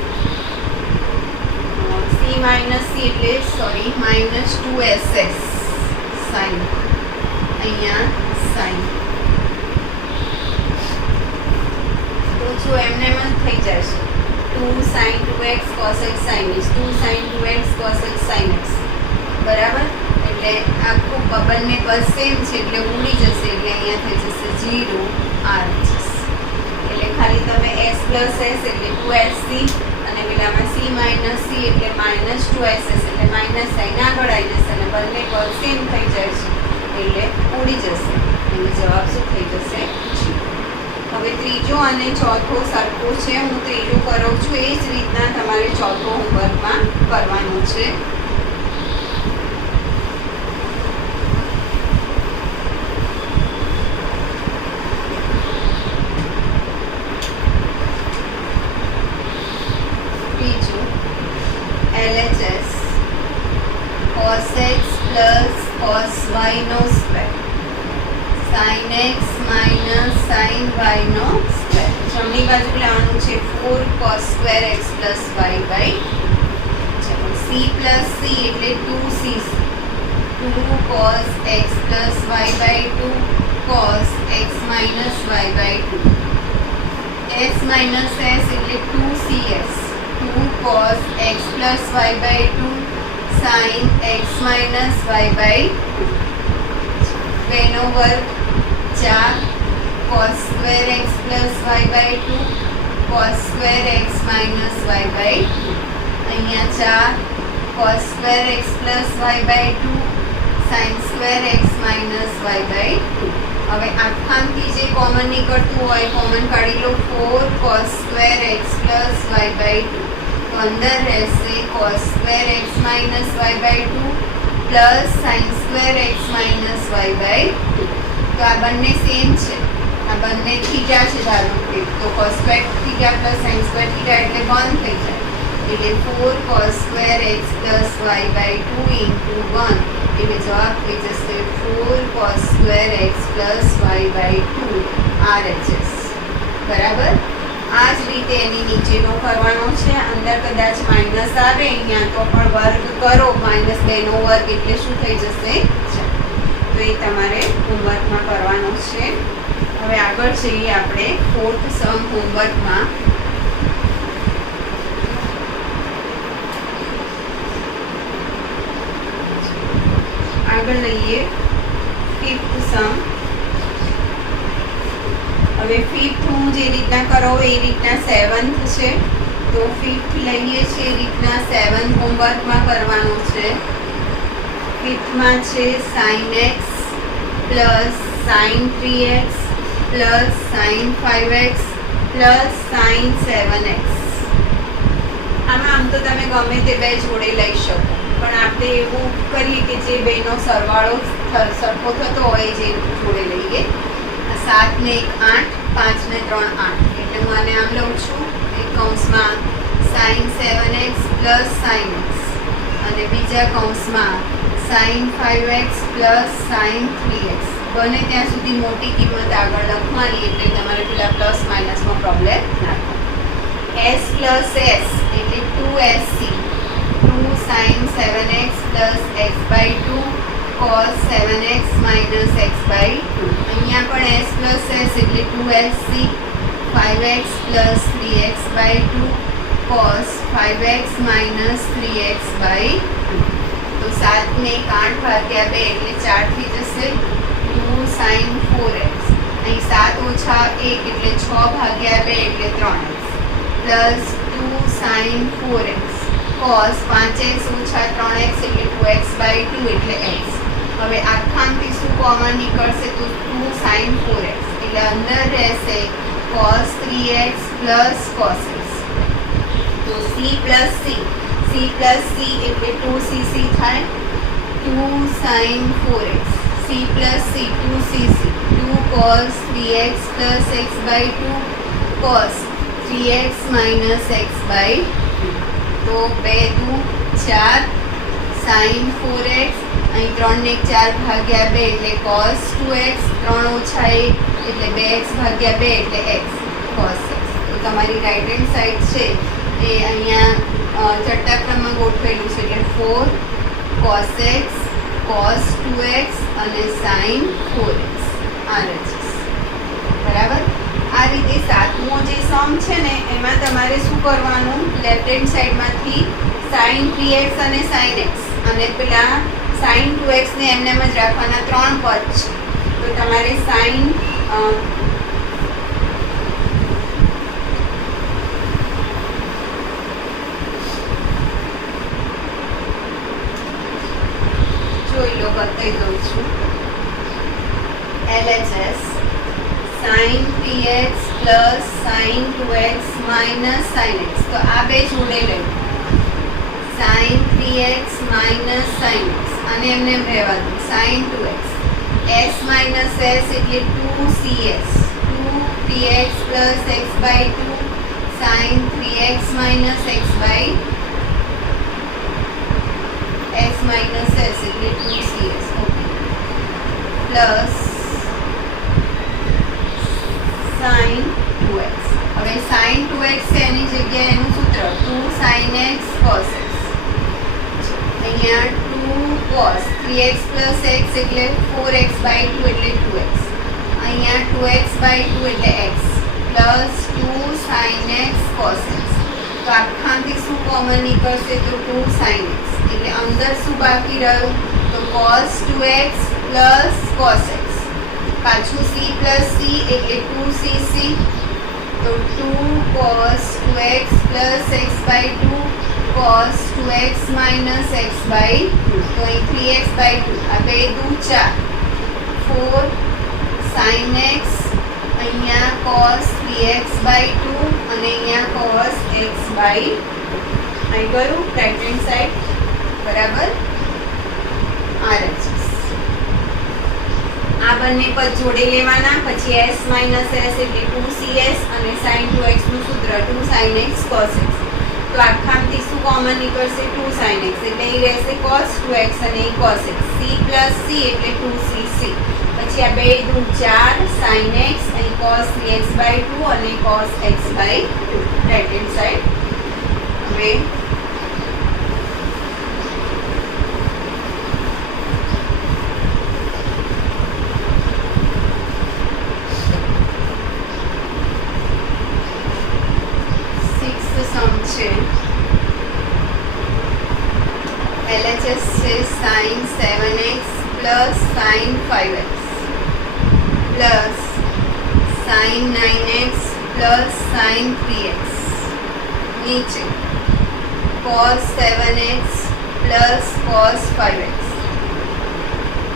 c minus c એટલે સોરી minus 2ss sin, અહીંયા sin. તો જો એમને એમ જ થઈ જશે 2 sin 2x cos x sin x, 2 sin 2x cos x sin x બરાબર. એટલે આખું બંને પદ સેમ છે એટલે ઉડી જશે, એટલે અહીંયા થઈ જશે 0 RHS. એટલે ખાલી તમે s plus s એટલે 2sc અને પેલામાં c minus c એટલે minus 2ss એટલે માઇનસ સાઇન આગળ આવી જશે અને બંને પદ સેમ થઈ જાય છે એટલે ઉડી જશે. એનો જવાબ શું થઈ જશે? 0. હવે ત્રીજો અને ચોથો સરખો છે, હું ત્રીજું કરું છું એ જ રીતના તમારે ચોથો હોમવર્કમાં કરવાનું છે. LHS cos x plus cos y નો square sin x minus sin y નો સ્ક્વેર. જમણી બાજુ લેવાનું છે 4 cos square x plus y by c plus c એટલે 2cc, 2 cos x plus y by 2 cos x minus y by 2. s minus s એટલે 2cs, 2 cos x plus y by 2 sin x minus y by 2. બેનો વર્ગ 4 cos square x plus y by 2 cos square x minus y by 2. અહીંયા 4 cos square x plus y by 2 sin square x minus y by 2. હવે આખામાંથી જે common નીકળતું હોય common કાઢી લો. 4 cos square x plus y by 2 તો અંદર રહેશે cos square x minus y by 2 plus sin square x minus y by 2. તો આ બંને સેમ છે, આ બંને થીટા છે ધારો કે, તો cos square theta plus sin square theta એટલે 1 થઈ જાય. એટલે 4 cos square x plus y by 2 into 1 એટલે જવાબ થઈ જશે 4 cos square x plus y by 2 RHS બરાબર. આ જ રીતે એની નીચેનો કરવાનો છે. અંદર કદાચ માઇનસ આવે અહીંયા તો પણ વર્ગ કરો, -2નો વર્ગ એટલે શું થઈ જશે? 4. તો એ તમારે હોમવર્કમાં કરવાનો છે. હવે આગળ જઈએ આપણે 4th સમ હોમવર્કમાં. આગળ લઈએ 5th સમ. હવે 5th હું જે રીતના કરો એ રીતના 7th છે, તો 5th લઈએ છીએ એ રીતના 7th હોમવર્કમાં કરવાનું છે. 5thમાં છે sin x plus sin 3x plus sin 5x plus sin 7x. આમાં આમ તો તમે ગમે તે બે જોડે લઈ શકો, પણ આપણે એવું કરીએ કે જે બેનો સરવાળો સરખો થતો હોય જે જોડે લઈએ. 7 ને 1 8 5 ને 3 8 એટલે હું આને આમ લઉં છું એક કૌંસમાં sin 7x plus sin x અને બીજા કૌંસમાં sin 5x plus sin 3x બને ત્યાં સુધી મોટી કિંમત આગળ લખવાની એટલે તમારે પેલા પ્લસ માઇનસમાં પ્રોબ્લેમ ના થાય. s પ્લસ s એટલે 2sc 2 sin 7x plus x by 2 cos 7x minus x by 2. અહીંયા પણ s plus s એટલે 2sc 5x plus 3x by 2 cos 5x minus 3x by 2. તો 7 ને 8 ભાગ્યા 2 એટલે 4 થઈ જશે 2 sin 4x. અહીં 7 ઓછા 1 એટલે 6 ભાગ્યા 2 એટલે 3x plus 2 sin 4x cos 5x ઓછા 3x એટલે 2x by 2 એટલે x. હવે આખામાંથી શું કોમન નીકળશે તો 2 sin 4x એટલે અંદર રહેશે cos 3x plus cos x. તો c પ્લસ c એટલે 2cc થાય 2 sin 4x c plus c 2cc 2 cos 3x plus x by 2 cos 3x minus x by 2. તો 2 2 4 sin 4x અહીં 3 ને 4 ભાગ્યા 2 એટલે cos 2x 3 ઓછા 1 એટલે 2x ભાગ્યા 2 એટલે x cos x. તો તમારી રાઈટ હેન્ડ સાઈડ છે એ અહીંયા ચડતા ક્રમમાં ગોઠવેલું છે એટલે 4 cos x cos 2x અને sin 4x આ રચીશ બરાબર. આ રીતે સાતમો જે સમ છે ને એમાં તમારે શું કરવાનું લેફ્ટ હેન્ડ સાઈડમાંથી sin 3x અને sin x અને પેલા sin 2x ને એમને એમ જ રાખવાના 3 પદ છે તો તમારે sin જોઈ લો બતાવી દઉં છું LHS sin 3x plus sin 2x minus sin x તો આ બે જોડે લઈ sin 3x minus sin x અને એમને એમ રહેવા દો sin 2x s minus s એટલે 2cs 2px plus x by 2 sin 3x minus x by x minus s એટલે 2cs okay plus sin 2x. હવે sin 2x છે એની જગ્યાએ એનું સૂત્ર 2 sin x cos x અહીંયા 2 cos 3x plus x એટલે 4x by 2 એટલે 2x અહીંયા 2x by 2 એટલે x plus 2 sin x cos x. તો આખામાંથી શું કોમન નીકળશે તો 2 sin x એટલે અંદર શું બાકી રહ્યું તો cos 2x plus cos x પાછું c પ્લસ c એટલે 2cc તો 2 cos 2x plus x by 2 cos 2x minus x by 2 તો અહીં 3x by 2 આ બે દુ 4 4 sin x અહીંયા cos 3x by 2 અને અહીંયા cos x by 2 અહીં ગયું રાઈટ હેન્ડ સાઈડ બરાબર. આ રચીશ આ બંને પદ જોડે લેવાના પછી s minus s એટલે 2cs અને sin 2x નું સૂત્ર 2 sin x cos x. તો આખામાંથી શું કોમન નીકળશે 2 sin x એટલે અહીં રહેશે cos 2x અને અહીં cos x c plus c એટલે 2cc પછી આ બે દુ 4 sin x અહીં cos 3x by 2 અને cos x by 2 right hand side. હવે LHS છે sin 7x plus sin 5x plus sin 9x plus sin 3x नीचे cos 7x plus cos 5x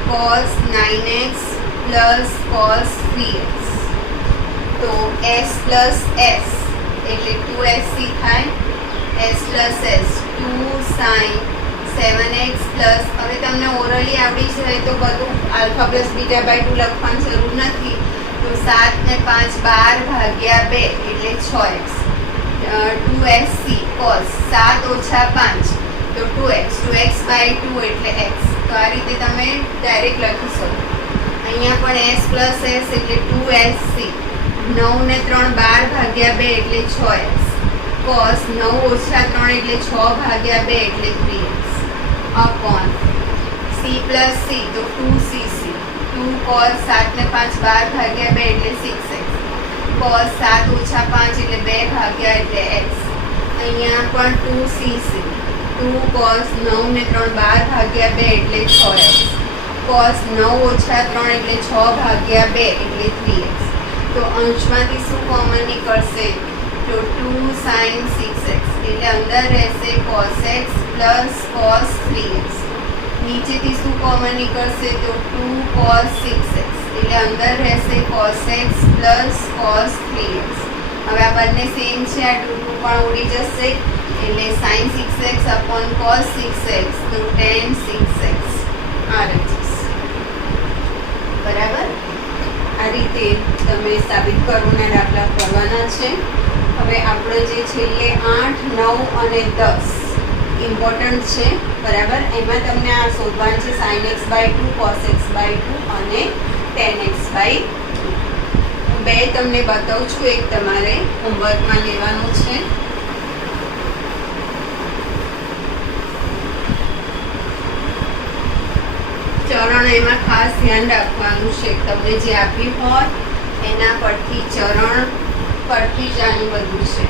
cos 9x plus cos 3x तो s plus s એટલે 2sc થાય s plus s 2 sin 7x plus હવે તમને orally આવડી છે તો બધું આલ્ફા પ્લસ બીટા બાય 2 લખવાની જરૂર નથી તો તો 7 ને 5 12 ભાગ્યા 2 એટલે 6x 2sc cos 7 ઓછા 5 તો 2x 2x બાય 2 એટલે x. તો આ રીતે તમે ડાયરેક્ટ લખી શકો. અહીંયા પણ s પ્લસ s એટલે 2sc 9 ને 3 12 ભાગ્યા 2 એટલે 6x cos 9 ઓછા 3 એટલે 6 ભાગ્યા 2 એટલે 3x upon c plus c તો 2cc 2 cos 7 ને 5 12 ભાગ્યા 2 એટલે 6x cos 7 ઓછા 5 એટલે 2 ભાગ્યા એટલે x. અહીંયા પણ 2cc 2 cos 9 ને 3 12 ભાગ્યા 2 એટલે 6x cos 9 ઓછા 3 એટલે 6 ભાગ્યા 2 એટલે 3x. તો અંશમાંથી શું કોમન નીકળશે? તો 2 sin 6x એટલે અંદર રહેશે cos x plus cos 3x. નીચેથી શું કોમન નીકળશે? તો 2 cos 6x એટલે અંદર રહેશે cos x plus cos 3x. હવે આ બંને સેમ છે, આ 2 પણ ઉડી જશે એટલે sin 6x upon cos 6x તો tan 6x આ રહી જશે. બરાબર? આ રીતે તમે સાબિત કરોના દાખલા કરવાના છે. હવે આપણે જે છેલ્લે 8, 9 અને 10 ઇમ્પોર્ટન્ટ છે. બરાબર? એમાં તમને આ શોધવાનું છે sin x by 2 cos x by 2 અને tan x બાય 2. હું બે તમને બતાવું છું, એક તમારે હોમવર્કમાં લેવાનું છે. ચરણ એમાં ખાસ ધ્યાન રાખવાનું છે. તમને જે આપ્યું હોય એના પરથી ચરણ પરથી જ આનું બધું છે.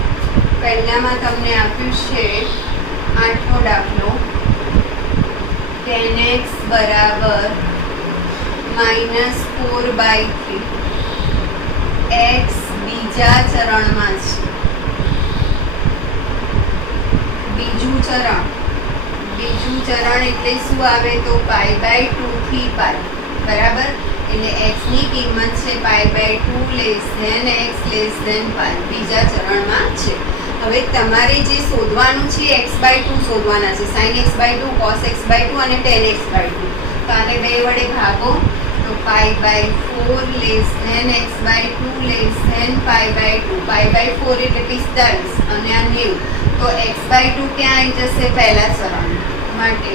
પહેલામાં તમને આપ્યું છે 8મો દાખલો tan x બરાબર -4/3 x બીજા ચરણમાં છે. બીજું ચરણ એટલે શું આવે? તો π/2 થી π. બરાબર? એટલે x ની કિંમત છે π/2 x π. બીજા ચરણમાં છે. હવે તમારે જે શોધવાનું છે x/2 શોધવાના છે. sin x/2 cos x/2 અને tan x/2. તો આને 2 વડે ભાગો તો π/4 x/2 π/2. π/4 એટલે 45 અને આ 90. તો x/2 ક્યાં આવી જશે? પહેલા ચરણ માટે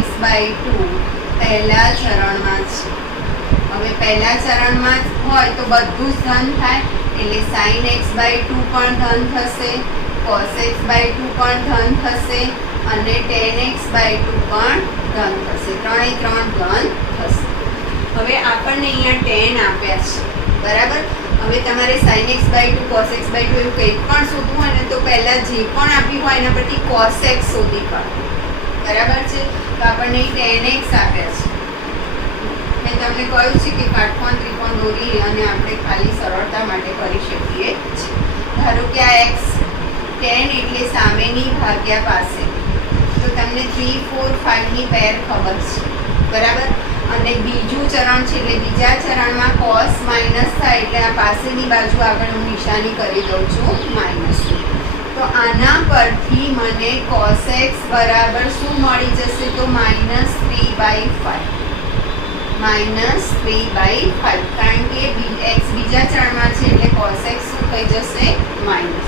x/2 પહેલા ચરણમાં છે. હવે પહેલા ચરણમાં હોય તો બધું જ ધન થાય એટલે sin x/2 પણ ધન થશે, cos x/2 પણ ધન થશે અને tan x/2 પણ ધન થશે. 3 ધન થશે. હવે આપણને અહીંયા tan આપ્યા છે. બરાબર? હવે તમારે sin x/2 cos x/2 એવું કંઈ પણ શોધવું હોય ને તો પહેલાં જે પણ આપ્યું હોય એના પરથી cos x શોધી કાઢો. બરાબર છે? તો આપણને tan x આપ્યા છે. મેં તમને કહ્યું છે કે કાટકોણ ત્રિકોણ દોરી અને આપણે ખાલી સરળતા માટે કરી શકીએ છીએ. ધારો કે આ x tan એટલે સામેની ભાગ્યા પાસે. તો તમને 3, 4, 5 ની પેર ખબર છે. બરાબર? અને બીજું ચરણ છે એટલે બીજા ચરણમાં cos માઇનસ થાય એટલે આ પાસેની બાજુ આગળ હું નિશાની કરી દઉં છું માઇનસની. તો આના પરથી મને cos x બરાબર શું મળી જશે? તો -3/5. -3/5 કારણ કે x બીજા ચરણમાં છે એટલે cos x શું થઈ જશે? માઇનસ.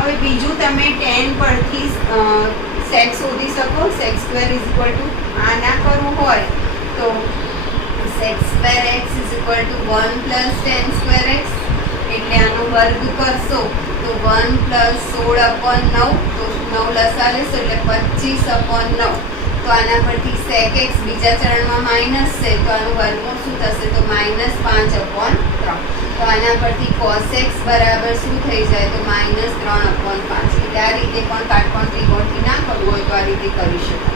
હવે બીજું તમે tan પરથી sec શોધી શકો. sec² આ ના કરવું હોય તો sec² x = 1 + tan²x એટલે આનો વર્ગ કરશો તો 1 + 16/9 તો 9 લસા લેશો એટલે 25/9. તો આના પરથી sec x બીજા ચરણમાં માઇનસ છે તો આનું વર્ગમૂળ શું થશે? તો -5/3. તો આના પરથી cos x બરાબર શું થઈ જાય? તો -3/5. એટલે આ રીતે પણ કાટકોણ ત્રિકોણથી ના કરવું હોય તો આ રીતે કરી શકાય.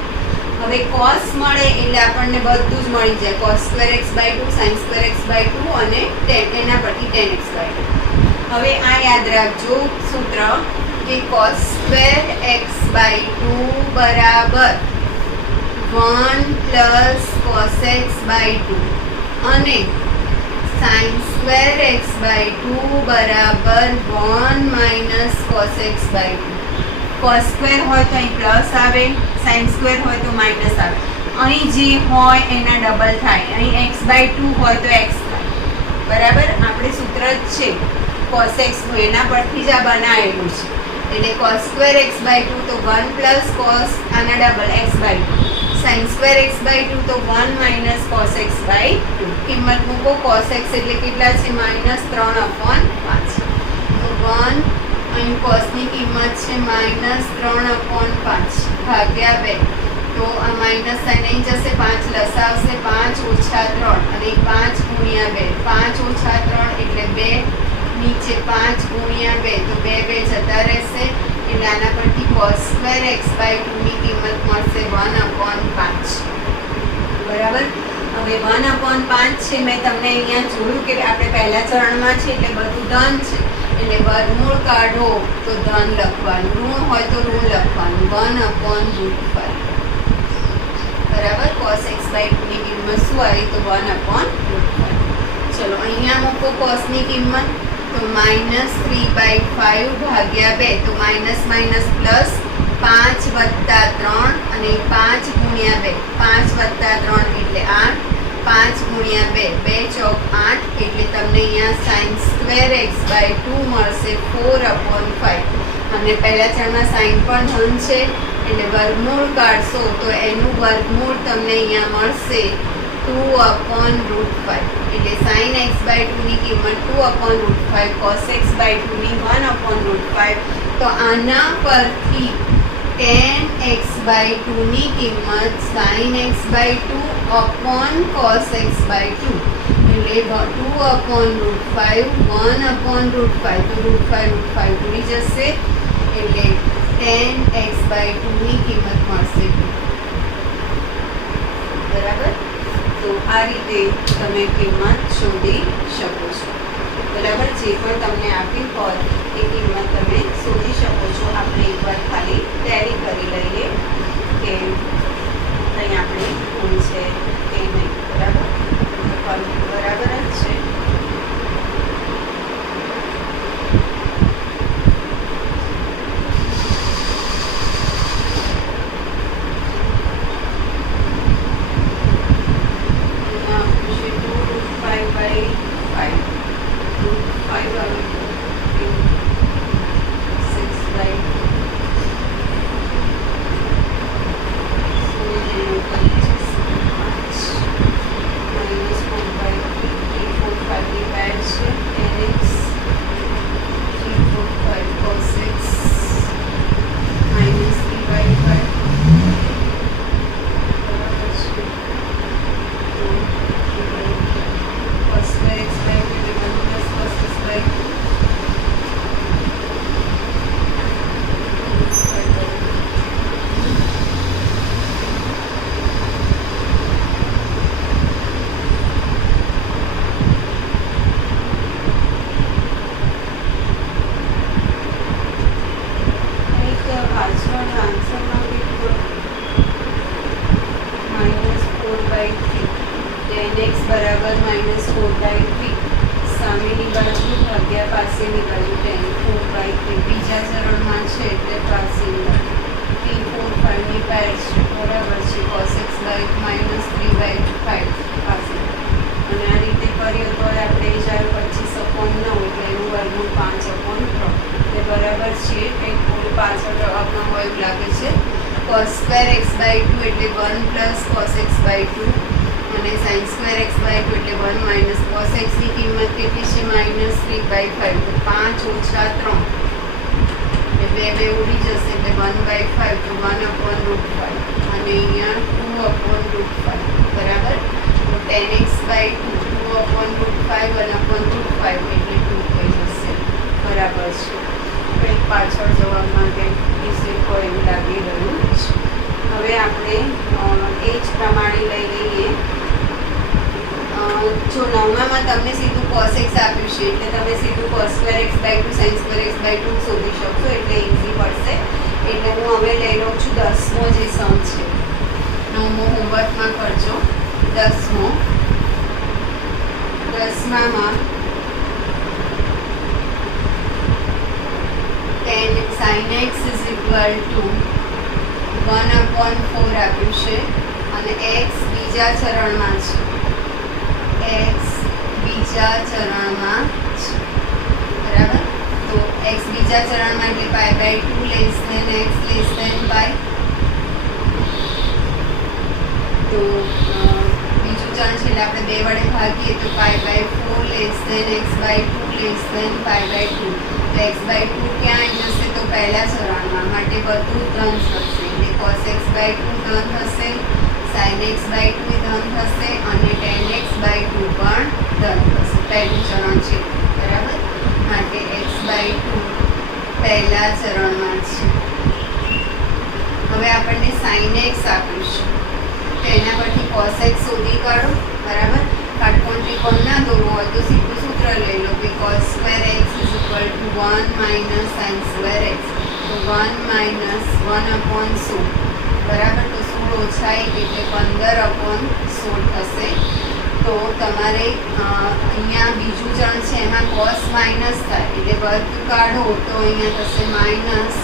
હવે cos મળે એટલે આપણને બધું જ મળી જાય. cos² x/2 sin² x/2 અને એના પરથી tan x/2. હવે આ યાદ રાખજો સૂત્ર કે cos² x/2 બરાબર 1 + cos x/2 અને sin² x/2 બરાબર 1 - cos x/2. cos² હોય તો અહીં પ્લસ આવે, sin² હોય તો માઇનસ આવે. અહીં જે હોય એના ડબલ થાય. અહીં x/2 હોય તો x થાય. બરાબર. આપણે સૂત્ર જ છે cos x નું, એના પરથી જ આ બનાવેલું છે. એટલે cos સ્ક્વેર x બાય 2 તો 1 પ્લસ cos આના double x by 2, sin square x by 2 તો 1 માઇનસ cos x બાય 2. કિંમત મૂકો. cos x એટલે કેટલા છે? -3/5. તો 1 અહીં cos ની કિંમત છે -3/5 ભાગ્યા 2. તો આ માઇનસ સાઇન અહીં જશે, 5 લસાવશે, 5 ઓછા 3 અને 5 ગુણ્યા 2, 5 ઓછા 3 એટલે 2, નીચે 5 ગુણ્યા 2 તો 2 2 જતા રહેશે. એટલે આના પરથી cos સ્ક્વેર x બાય 2 ની કિંમત મળશે 1/5. બરાબર. હવે 1/5 છે. મેં તમને અહીંયા જોયું કે આપણે પહેલા ચરણમાં છે એટલે બધું ધન છે, એટલે વર્ગમૂળ કાઢો તો ધન લખવાનું, ઋણ હોય તો ઋણ લખવાનું. 1/5. બરાબર. cos x બાય 2 ની કિંમત શું આવી? તો 1/5. ચલો અહીંયા મૂકો cos ની કિંમત. તો -3/5 ભાગ્યા 2. તો માઇનસ માઇનસ પ્લસ, 5 વત્તા 3 અને 5 ગુણ્યા 2, 5 વત્તા 3 એટલે 8, 5 ગુણ્યા 2, 2 ચોક 8. એટલે તમને અહીંયા sin સ્ક્વેર x બાય 2 મળશે 4/5. અને પહેલા ચરણમાં સાઇન પણ ધન છે એટલે વર્ગમૂળ કાઢશો તો એનું વર્ગમૂળ તમને અહીંયા મળશે 2/5. એટલે sin x બાય 2 ની કિંમત 2/5, cos x બાય 2 ની 1/5. તો આના પરથી tan x બાય 2 ની કિંમત sin x by 2 upon cos x by 2 એટલે 2/5, 1/5. તો √5 ઉડી જશે. એટલે tan x બાય 2 ની કિંમત મળશે 2. બરાબર. તો આ રીતે તમે કિંમત શોધી શકો છો. બરાબર. જે પણ તમને આપી હોય એ કિંમત તમે શોધી શકો છો. આપણે એકવાર ખાલી તૈયારી કરી લઈએ કે કંઈ આપણે ભૂલ છે કે નહીં. બરાબર. બરાબર જ છે. સામેની બાજુ ભાગ્યા પાસેની બાજુ tan 4/3. બીજા ચરણમાં છે એટલે પાસેની બાજુ t4/5 ની પેર છે. બરાબર છે. cos x બાય -3/5 પાસે. અને આ રીતે કરીએ તો આપણે જ્યારે 25/9 એટલે એનું વર્ગમૂળ 5/3. એટલે બરાબર છે. કંઈક ભૂલ પાછળ જવાબમાં હોય એવું લાગે છે. cos સ્ક્વેર x બાય 2 એટલે 1 પ્લસ cos x બાય 2 અને sin સ્ક્વેર x બાય 2 એટલે 1 માઇનસ cos x ની કિંમત કેટલી છે? -3/5. તો 5 ઓછા 3 એટલે 2 ઉડી જશે એટલે 1/5. તો 1/5 અને અહીંયા 2/5. બરાબર. તો tan x બાય 2 2/5 1/5 એટલે 2 થઈ જશે. બરાબર છે. કંઈક પાછળ જવાબમાં કંઈક મિસ્ટેક હોય એવું લાગી રહ્યું છે. હવે આપણે એ જ પ્રમાણે લઈ લઈએ. જો નવમામાં તમને સીધું cos x આપ્યું છે એટલે તમે સીધું cos square x by 2 sin square x by 2 શોધી શકશો. એટલે ઇઝી પડશે. એટલે હું હવે લઈ લઉં છું 10મો જે સમ છે. 9મો હોમવર્કમાં કરજો. 10મો. 10માં tan sin x is equal to 1/4 આપ્યું છે અને x બીજા ચરણમાં છે. x બીજા ચરણમાં છે, બરાબર. તો x બીજા ચરણમાં એટલે π/2 less than x less than pi. તો બીજું ચરણ છે એટલે આપણે 2 વડે ભાગીએ તો π/4 less than x/2 less than π/2. તો x/2 ક્યાં આવી જશે? તો પહેલા ચરણમાં, માટે બધું ધન થશે. એટલે cos x/2 ધન થશે, sin x/2 ધન થશે અને tan x/2 પણ ધન થશે. પહેલું ચરણ છે, બરાબર. માટે x/2 પહેલા ચરણમાં છે. હવે આપણને sin x આપ્યું છે, તો એના પરથી cos x શોધી કાઢો, બરાબર. કાટકોણ ત્રિકોણ ના દોરવો હોય તો સીધું સૂત્ર લઈ લો કે cos square x is equal to 1 minus sin square x. તો 1 minus 1/16, બરાબર. તો 16 ઓછા 1 એટલે 15/16 થશે. તો તમારે અહીંયા બીજું ચરણ છે એમાં cos માઇનસ થાય એટલે વર્ગ કાઢો તો અહીંયા થશે માઇનસ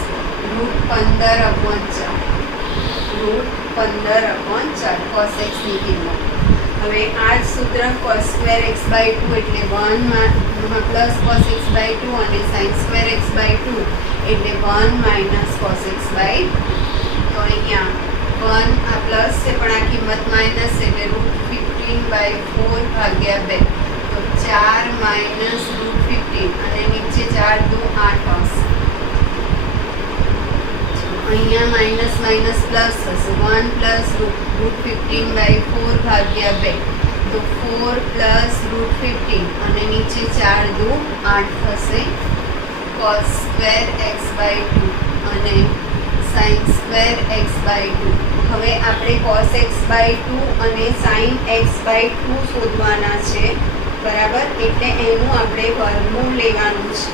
√15/4, √15/4 cos x ની કિંમત. હવે આ જ સૂત્ર cos square x/2 એટલે 1 પ્લસ cos x/2 અને sin square x/2 એટલે 1 માઇનસ cos x/2. તો અહીંયા 1 આ પ્લસ છે પણ આ કિંમત માઇનસ છે એટલે √15/4/2. તો 4 માઇનસ √15 અને નીચે 4 દુ 8 આવશે. અહીંયા માઇનસ માઇનસ પ્લસ થશે, 1 પ્લસ √15/4/2. તો 4 પ્લસ √15 અને નીચે 4 દુ 8 થશે. cos square x/2 અને sin square x/2. હવે આપણે cos x/2 અને sin x/2 શોધવાના છે, બરાબર. એટલે એનું આપણે વર્ગમૂળ લેવાનું છે.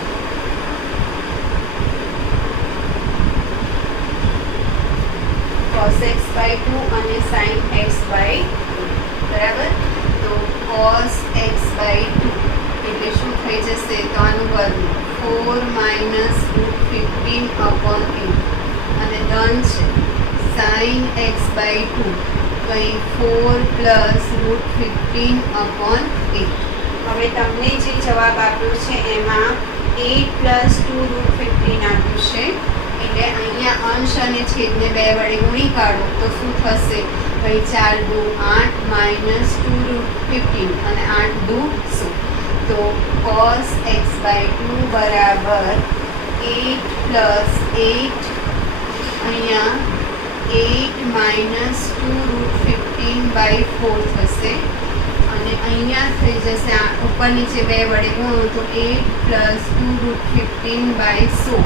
cos x/2 અને sin x/2, બરાબર. તો cos x/2 એટલે શું થઈ જશે? તો આનું વર્ગમૂળ 4 માઇનસ √15/8 અને ધન છે sin x/2 તો અહીં 4 પ્લસ √15/8. હવે તમને જે જવાબ આપ્યો છે એમાં 8 પ્લસ 2 √15 આપ્યું છે. એટલે અહીંયા અંશ અને છેદને 2 વડે ગુણી કાઢો તો શું થશે? ભાઈ 4 દુ 8 માઇનસ 2 √15 અને 8 દુ 16. તો cos x/2 બરાબર 8 પ્લસ 8, અહીંયા 8 માઇનસ 2 √15/4 થશે અને અહીંયા થઈ જશે ઉપર નીચે 2 વડે ગુણો તો 8 પ્લસ 2 √15/16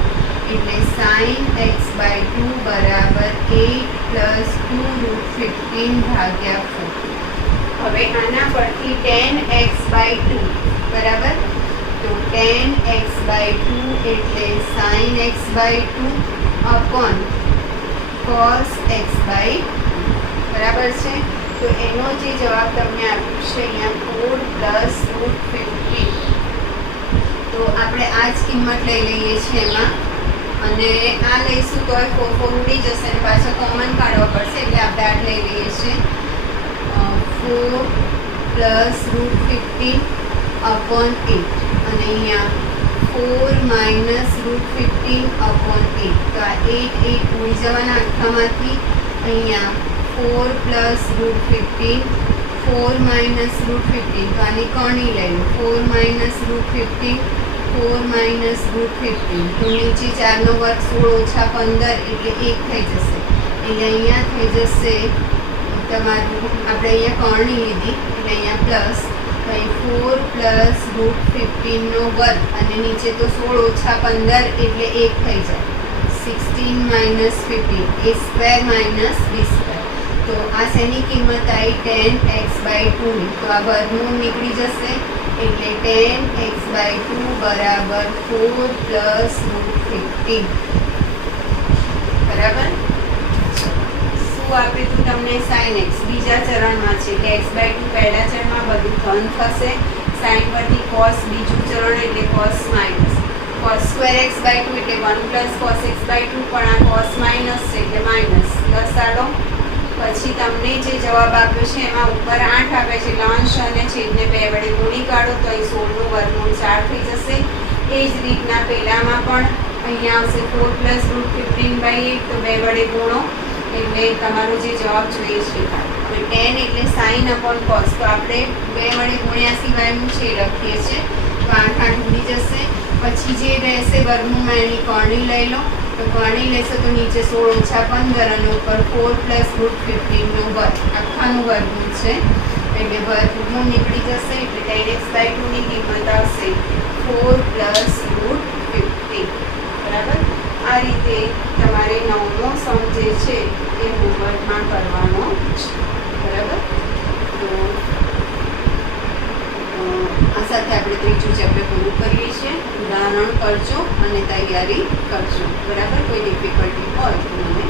એટલે sin x/2 બરાબર 8 પ્લસ 2 √15/4. હવે આના પરથી tan x/2, બરાબર. તો tan x/2 એટલે sin x/2 upon cos x/2, બરાબર છે. તો એનો જે જવાબ તમને આપ્યું છે અહીંયા 4 પ્લસ √15. તો આપણે આ જ કિંમત લઈ લઈએ છીએ એમાં અને આ લઈશું તો 4 ઉડી જશે અને પાછા કોમન કાઢવા પડશે એટલે આપણે આ લઈ લઈએ છીએ 4 પ્લસ √15/8 અને અહીંયા 4 માઇનસ √15/8. તો આ 8 ઉડી જવાના આખામાંથી. અહીંયા 4 પ્લસ √15, 4 માઇનસ √15 તો આની કરણી લઈ લો. 4 માઇનસ √15, 4 માઇનસ √15 તો નીચે 4 નો વર્ગ 16 ઓછા 15 એટલે 1 થઈ જશે. એટલે અહીંયા થઈ જશે તમારું, આપણે અહીંયા કરણી લીધી એટલે અહીંયા પ્લસ 4 પ્લસ √15 નો વર્ગ અને નીચે તો 16 ઓછા 15 એટલે 1 થઈ જાય. 16 minus 15 a square minus b square. તો આ શેની કિંમત આવી? tan x/2 ની. તો આ વર્ગમૂળ નીકળી જશે એટલે tan x/2 બરાબર 4 પ્લસ √15, બરાબર. શું આપ્યું હતું તમને? sin x બીજા ચરણમાં છે એટલે x/2 પહેલા ચરણમાં બધું ધન થશે. sin પરથી cos બીજું ચરણ એટલે cos minus. cos square x/2 એટલે 1 પ્લસ cos x/2 પણ આ cos માઇનસ છે એટલે માઇનસ. પ્લસ આડો પછી તમને જે જવાબ આપ્યો છે એમાં ઉપર 8 આવે છે એટલે અંશ અને છેદને 2 વડે ગુણી કાઢો તો અહીં 16 નું વર્ગમૂળ 4 થઈ જશે. એ જ રીતના પહેલામાં પણ અહીંયા આવશે 4 પ્લસ રૂટ 15/8 તો 2 વડે ગુણો એટલે તમારો જે જવાબ જોઈએ છે. હવે tan એટલે sin upon cos તો આપણે 2 વડે ગુણ્યા સિવાયનું છે એ લખીએ છીએ તો 8 8 ઉડી જશે. પછી જે રહેશે વર્ગમૂળમાં એની કર્ણી લઈ લો તો કર્ણી લેશો તો નીચે 16 - 15 અને ઉપર 4 પ્લસ રૂટ 15 નો વર્ગ આખાનું વર્ગમૂળ છે એટલે વર્ગમૂળ નીકળી જશે એટલે tan x/2 ની કિંમત આવશે 4 પ્લસ રૂટ 15. બરાબર. આ રીતે તમારે 9મો સમ જે છે એ હોમવર્કમાં કરવાનો છે. બરાબર. તો આ સાથે આપણે ત્રીજું ચેપ્ટર પૂરું કરીએ છીએ. ઉદાહરણ કરજો અને તૈયારી કરજો. બરાબર. કોઈ ડિફિકલ્ટી હોય તો મને